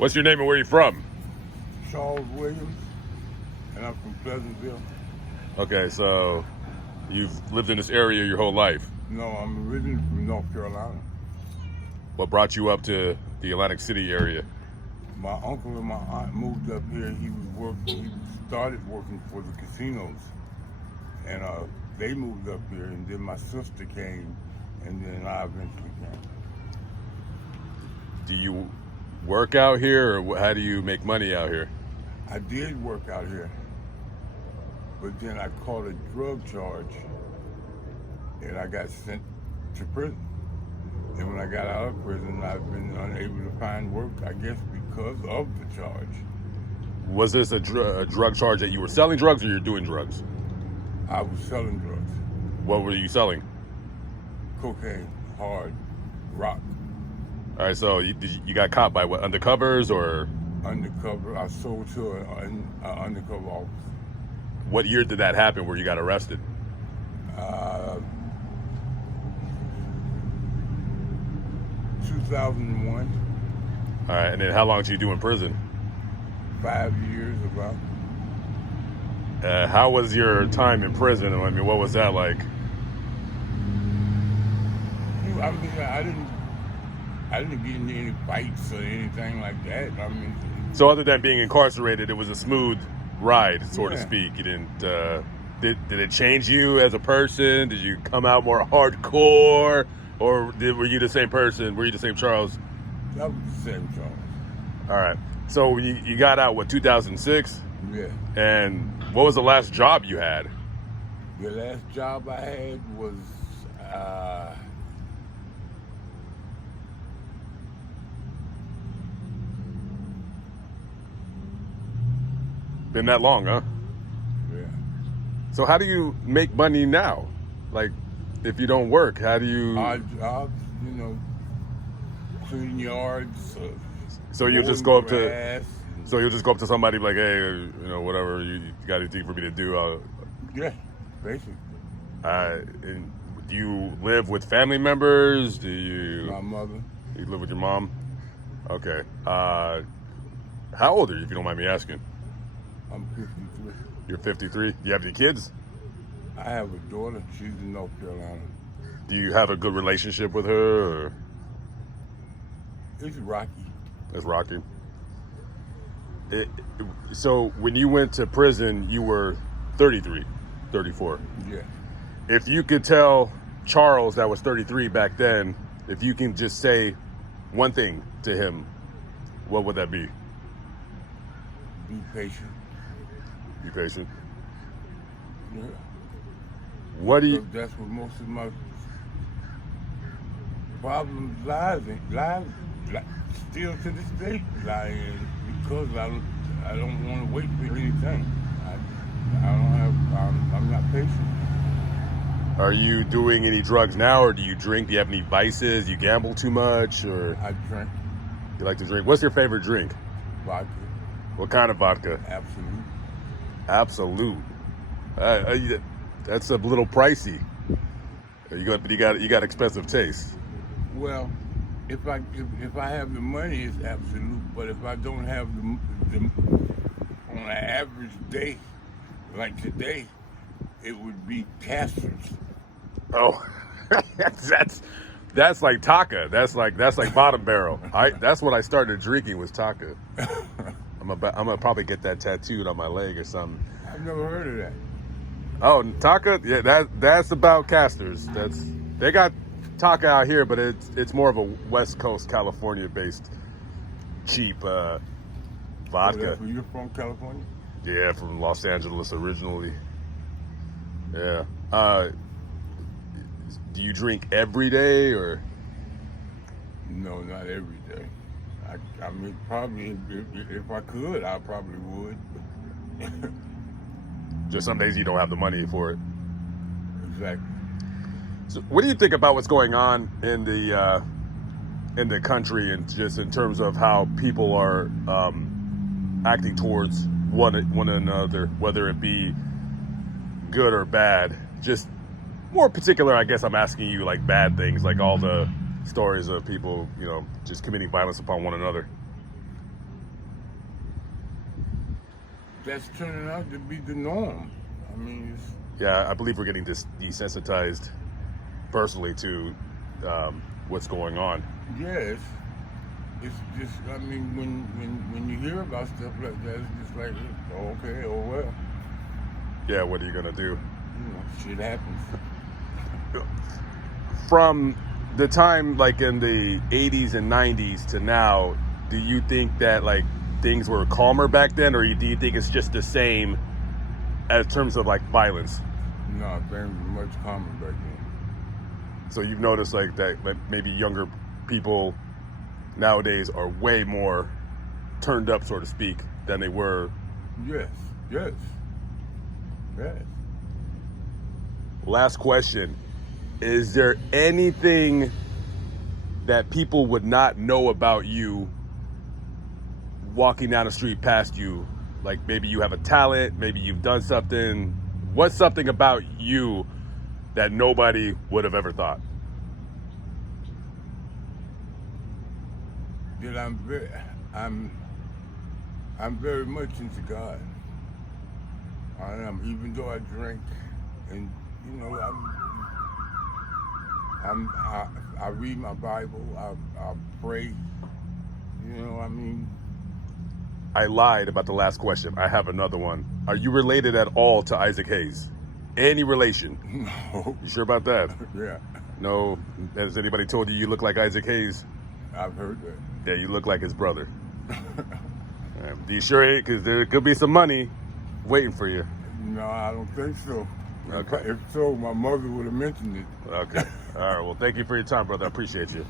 What's your name and where are you from? Charles Williams, and I'm from Pleasantville. Okay, so you've lived in this area your whole life. No, I'm originally from North Carolina. What brought you up to the Atlantic City area? My uncle and my aunt moved up here. He started working for the casinos, and they moved up here. And then my sister came, and then I eventually came. Do you work out here, or how do you make money out here? I did work out here, but then I caught a drug charge, and I got sent to prison. And when I got out of prison, I've been unable to find work, I guess because of the charge. Was this a drug charge that you were selling drugs or you're doing drugs? I was selling drugs. What were you selling? Cocaine, hard, rock. All right, so you got caught by what, undercovers or? Undercover. I sold to an undercover officer. What year did that happen where you got arrested? 2001. All right, and then how long did you do in prison? 5 years about. How was your time in prison? I mean, what was that like? I mean, I didn't get into any fights or anything like that. I mean. So other than being incarcerated, it was a smooth ride, so to speak. You didn't. Did it change you as a person? Did you come out more hardcore, or were you the same person? Were you the same Charles? I was the same Charles. All right. So you got out, what, 2006? Yeah. And what was the last job you had? The last job I had was been that long, huh? Yeah. So how do you make money now? Like, if you don't work, how do you? Odd jobs, clean yards. So you'll just go up to. So you'll just go up to somebody like, hey, whatever you got anything for me to do? Yeah, basically. And do you live with family members? Do you? My mother. You live with your mom? Okay. How old are you, if you don't mind me asking? I'm 53. You're 53. Do you have any kids? I have a daughter. She's in North Carolina. Do you have a good relationship with her? Or? It's rocky. It's rocky. So when you went to prison, you were 33, 34. Yeah. If you could tell Charles that was 33 back then, if you can just say one thing to him, what would that be? Be patient. Be patient. Yeah. What do you? That's what most of my problems lies still to this day lie in, because I don't want to wait for anything. I'm not patient. Are you doing any drugs now, or do you drink? Do you have any vices? You gamble too much, or? I drink. You like to drink? What's your favorite drink? Vodka. What kind of vodka? Absolute. Absolute. That's a little pricey. You got expensive taste. Well, if I have the money, it's absolute. But if I don't have the on an average day, like today, it would be casters. Oh, that's like Taka. That's like bottom barrel. That's what I started drinking was Taka. I'm gonna probably get that tattooed on my leg or something. I've never heard of that. Oh, Taka? Yeah, that's about casters. They got Taka out here, but it's more of a West Coast California based cheap vodka. Oh, that's where you're from, California? Yeah, from Los Angeles originally. Yeah. Do you drink every day or? No, not every day. I mean, probably if I could, I probably would. But just some days you don't have the money for it. Exactly. So, what do you think about what's going on in the country, and just in terms of how people are acting towards one another, whether it be good or bad? Just more particular, I guess I'm asking you, like bad things, like all the stories of people, just committing violence upon one another. that's turning out to be the norm. I mean, Yeah, I believe we're getting desensitized personally to what's going on. yes, it's just. I mean, when you hear about stuff like that, it's just like, oh, okay, oh well, Yeah, what are you gonna do? shit happens. From the time like in the 80s and 90s to now, do you think that like things were calmer back then, or do you think it's just the same as terms of like violence? No, things were much calmer back then. So you've noticed like that maybe younger people nowadays are way more turned up, so to speak, than they were. Yes, yes, yes. Last question. Is there anything that people would not know about you walking down the street past you? Like maybe you have a talent, maybe you've done something. What's something about you that nobody would have ever thought? That I'm very much into God. I am, even though I drink, and you know, I read my Bible. I pray. You know, I mean. I lied about the last question. I have another one. Are you related at all to Isaac Hayes? Any relation? No. You sure about that? Yeah. No. Has anybody told you look like Isaac Hayes? I've heard that. Yeah, you look like his brother. Do you sure? Because there could be some money waiting for you. No, I don't think so. Okay. If so, my mother would have mentioned it. Okay. All right. Well, thank you for your time, brother. I appreciate you.